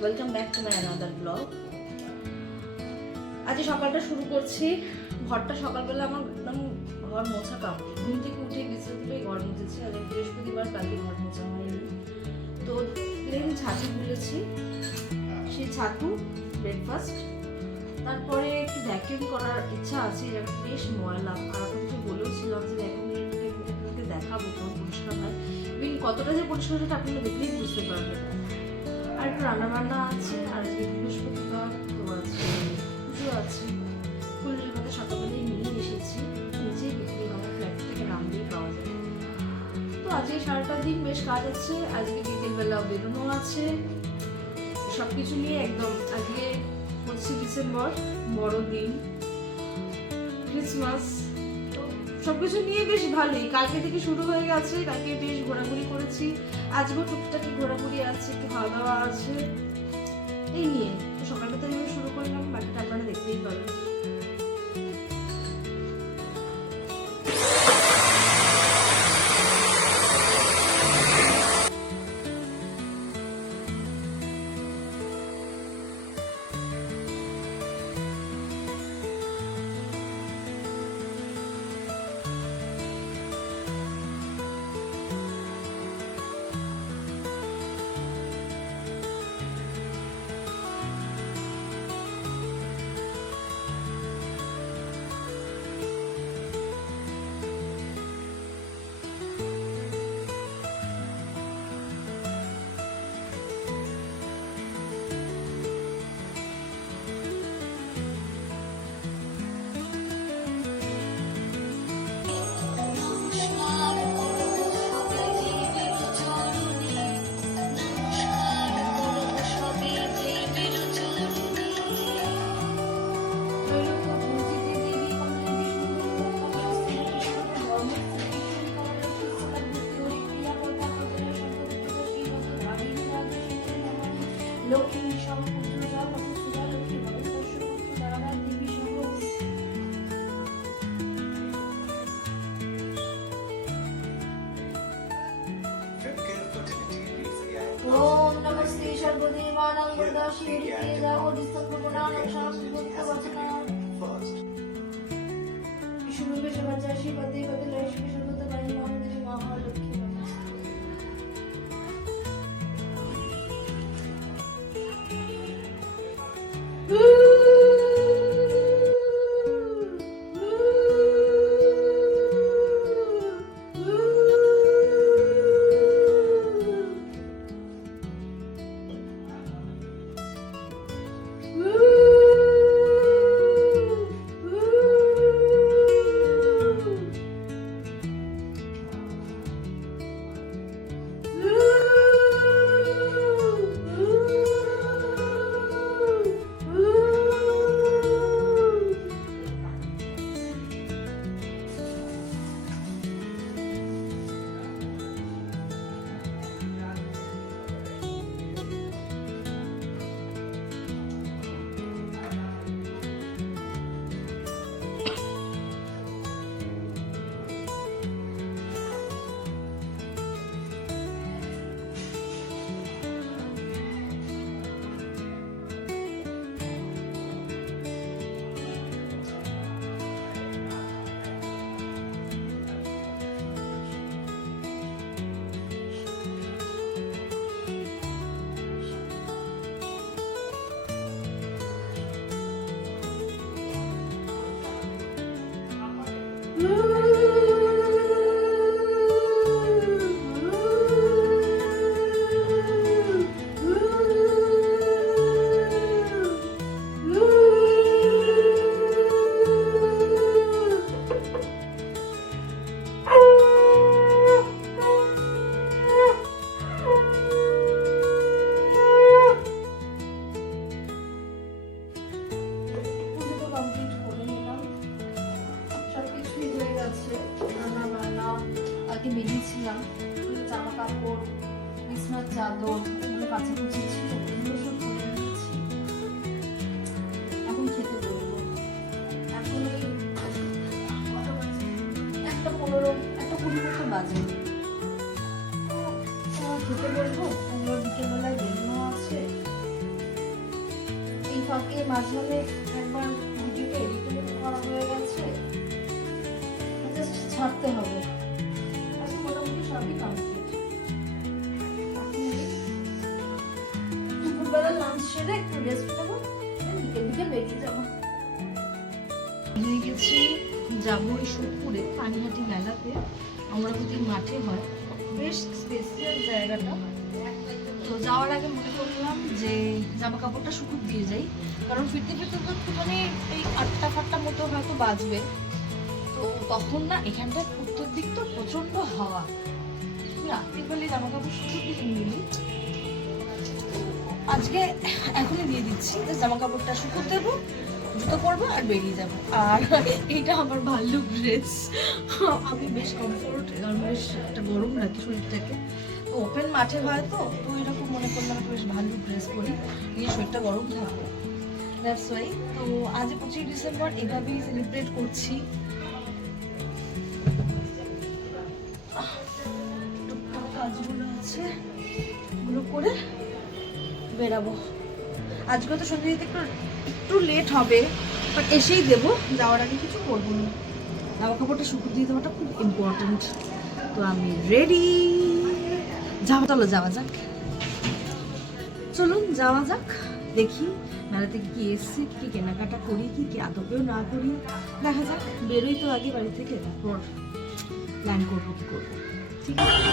Welcome back to my another blog. আজকে সকালটা শুরু করছি। ঘরটা সকালবেলা আমার একদম ঘর মোছা কমপ্লিট। ঘুম থেকে উঠে বিছানায় ঘর মুছেছি। আজ বৃহস্পতিবার, কালকে ঘর মোছা হয়নি। তো প্লেন ছাতু গুলেছি, সেই ছাতু ব্রেকফাস্ট। তারপরে একটু ভ্যাকিউম করার ইচ্ছা আছে, এটা বেশ ময়লা। আর আপনাকে বলেওছিলাম যে ভ্যাকিউমকে দেখাবো কেমন পরিষ্কার হয়। ইভিন কতটা যে পরিষ্কার সেটা আপনারা দেখলেই বুঝতে পারবেন। আর একটু রান্নাবান্না আছে, আর আজকে বৃহস্পতিবার, তো আজকে পুজো আছে। ফুলের মধ্যে সকালবেলায় নিয়ে এসেছি, নিজেই বিক্রি হয়, ফ্ল্যাট থেকে নামলেই পাওয়া যায়। তো আজকে সারাটা দিন বেশ কাজ আছে, আজকে বিকেলবেলা বেরোনো আছে। সবকিছু নিয়ে একদম আজকে 25 ডিসেম্বর, বড়দিন, ক্রিসমাস, তো সবকিছু নিয়ে বেশ ভালোই। কালকে থেকে শুরু হয়ে গেছে, কালকে বেশ ঘোরাঘুরি করেছি। আজকেও টুকটাকি ঘোরাঘুরি আছে, একটু খাওয়া দাওয়া আছে, এই নিয়ে তো সকালটা তো এইভাবে শুরু করলাম। বাকিটা আপনারা দেখতেই পাবেন। লক্ষ্মী সম্পুত্র জগৎ লক্ষ্মী ভবেশ্বর পুত্র দ্বারা দেবী সম্ভব। ওম নমস্তে সর্বদেবানাং বন্দাশি দেবা দিস্তম্ভনানাং শান্তিবুদ্ধবচনাং বিষ্ণুরূপে সবাচাশি পদে পদে লক্ষ্মী সতত বাণী মহাদেবী মহালক্ষ্মী। বেরিয়েছিলাম, জামা কাপড়, বিছনার চাদর এগুলো কাছাকুচি ছিল, এগুলো সব করে নিয়েছি। এখন খেতে বলবো। এখন একটা 20 মতো বাজে। খেতে বলবো, বিকেলবেলায় বেরোনো আছে। মাঝখানে একবার ভিডিওটা এডিট করা হয়ে গেছে, জাস্ট ছাড়তে হবে। আচ্ছা মোটামুটি সবই কমপ্লিট। দুপুরবেলা লাঞ্চ সেরে একটু রেস্ট নেবো, বিকেল বিকেল বেরিয়ে যাবো। গেছি যাবো ওই সোদপুরে পানিহাটি মেলাতে, অমরাবতীর মাঠে হয়, বেশ স্পেশাল জায়গাটা। তো যাওয়ার আগে মনে করলাম যে জামা কাপড়টা শুকুর দিয়ে যাই, কারণ ফিরতে ফিরতে তো একটুখানি এই 8টা মতো হয়তো বাজবে। তো তখন না এখানটা উত্তর দিক তো প্রচন্ড হাওয়া, রাত্রিবেলা জামা কাপড় শুকুর দিয়ে নিলি। আজকে এখনই দিয়ে দিচ্ছি, জামা কাপড়টা শুকুর দেবো, জুতো পরবো আর বেরিয়ে যাবো। আর এইটা আমার ভাল্লুক ড্রেস, আমি বেশ কমফোর্ট, বেশ একটা গরম রাখি শরীরটাকে। তো ওপেন মাঠে হয় তো এরকম মনে করলাম একটা বেশ ভাল্লুক ড্রেস পরি, নিয়ে শরীরটা গরম থাকবে, দ্যাটস ওয়াই। তো আজ 25 ডিসেম্বর এভাবেই সেলিব্রেট করছি। টুকটাক কাজগুলো আছে, ওগুলো করে বেরাবো। আজকে তো সন্ধ্যে দিতে একটু লেট হবে, বাট এসেই দেবো, যাওয়ার আগে কিছু করবো না। জামা কাপড়টা শুকুর দিয়ে দেওয়াটা খুব ইম্পর্টেন্ট। তো আমি রেডি, চলো যাওয়া যাক, চলুন যাওয়া যাক। দেখি মেলা থেকে কি এসছি, কি কেনাকাটা করি, কি আদপেও না করি, দেখা যাক। বেরোই তো আগে বাড়ি থেকে, তারপর প্ল্যান করবো কি করবো। ঠিক আছে,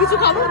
কিছু খাবার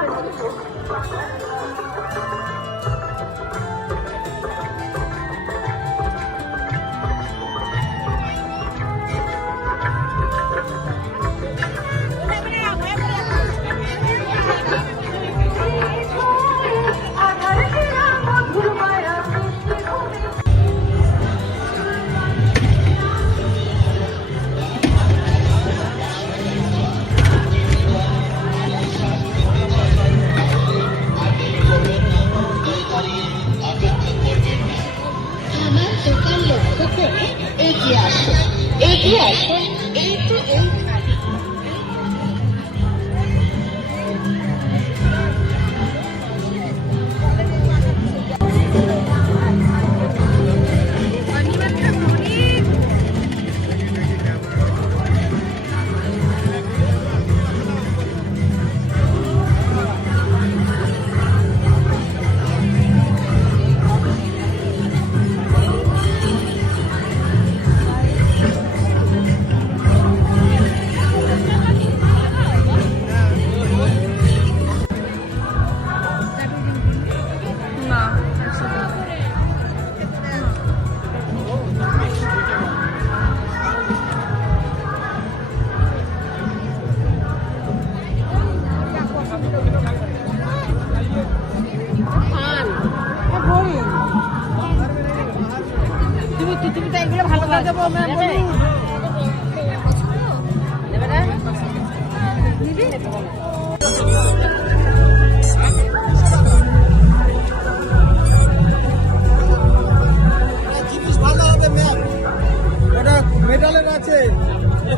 মেটালের আছে,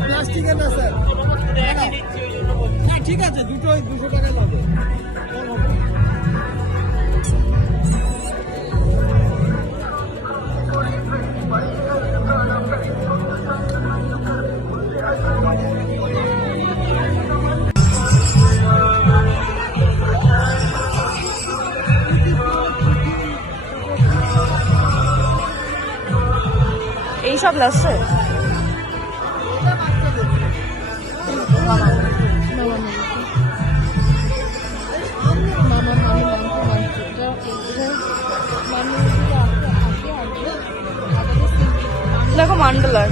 প্লাস্টিকের না স্যার। ঠিক আছে, দুটোই 200 টাকা লাগবে। এইসব লাগছে দেখো মান্ডালার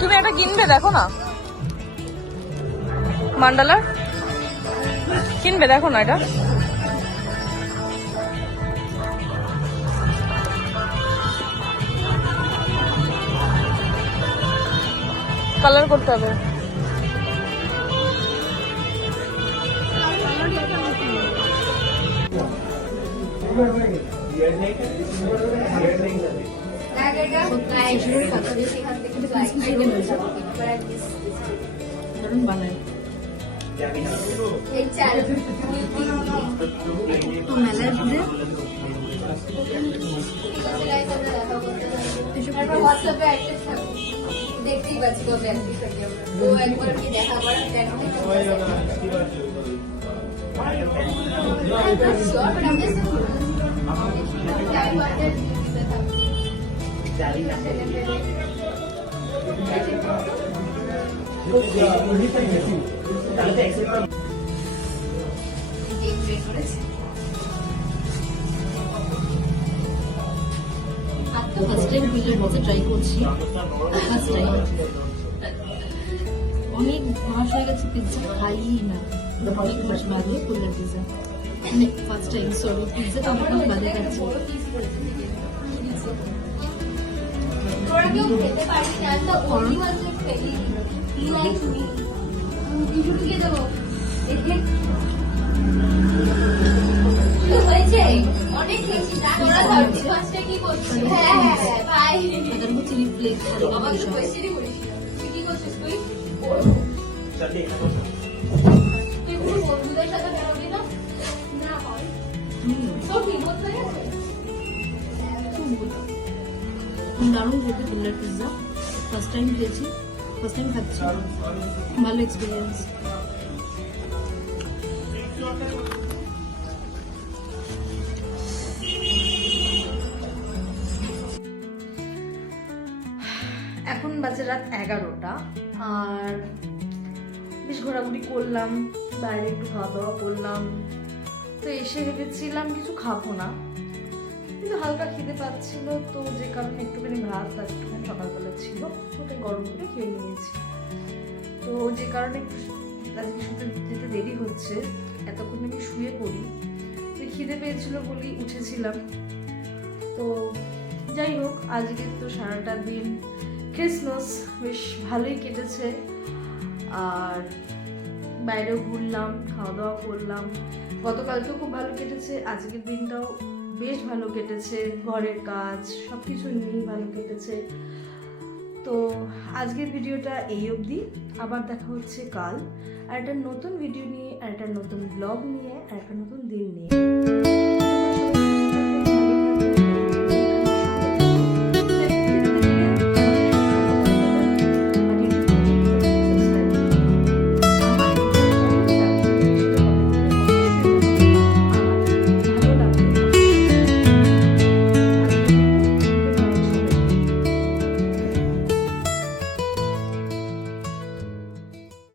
তুমি এটা কিনবে, দেখো না মান্ডালার কিনবে, দেখো না এটা কালার করতে হবে। বানায় দেখতেই পাচ্ছি কত অ্যাক্টিভ থাকি আমরা তো একবার কি দেখা আবার ফার্স্ট টাইম পিজার বসে ট্রাই করছি, ফার্স্ট টাইম। অনেক মাস হয়ে গেছে পিৎজা খাই না, অনেক মাস বাদে করলাম পিৎজা, মানে ফার্স্ট টাইম। সরি, পিৎজাটা অনেক বাদে খাচ্ছি। তোরা কেউ খেতে পারিস না, তো অনলি ওয়ান যে ফেলি হি লাইকস মি কিছু দিয়ে দেবো দেখে হয়েছে অনেক খেয়েছি না। তোরা ধরছি ফার্স্টে কি করছিস? হ্যাঁ হ্যাঁ ভাই তাদের মধ্যে চিলি ফ্লেক্স বাবা কিছু কোয়েশ্চেনই করিস তুই কি করছিস? তুই তুই কোনো বন্ধুদের সাথে বেরোবি না? না হয় সব ঠিক হতে গেছে। দারুণ খেতে পিলার পিৎজা, ফার্স্ট টাইম খেয়েছি, ফার্স্ট টাইম খাচ্ছি, ভালো এক্সপিরিয়েন্স। এখন বাজে রাত 11টা, আর বেশ ঘোরাঘুরি করলাম, বাইরে একটু খাওয়া দাওয়া করলাম। তো এসে ভেবেছিলাম কিছু খাবো না, কিন্তু হালকা খিদে পাচ্ছিল, তো যে কারণে একটুখানি ভাত আর একটুখানি সকালবেলা ছিল ওটা গরম করে খেয়ে নিয়েছি। তো যে কারণে আজকে শুতে যেতে দেরি হচ্ছে, এতক্ষণ আমি শুয়ে পড়ি, তো খিদে পেয়েছিল বলেই উঠেছিলাম। তো যাই হোক, আজকে তো সারাটা দিন ক্রিসমাস বেশ ভালোই কেটেছে, আর বাইরেও ঘুরলাম, খাওয়া দাওয়া করলাম। গতকালকেও খুব ভালো কেটেছে, আজকের দিনটাও বেশ ভালো কেটেছে, ঘরের কাজ সব কিছু নিয়েই ভালো কেটেছে। তো আজকের ভিডিওটা এই অবধি, আবার দেখা হচ্ছে কাল আর একটা নতুন ভিডিও নিয়ে, আর একটা নতুন ব্লগ নিয়ে, আর একটা নতুন দিন নিয়ে।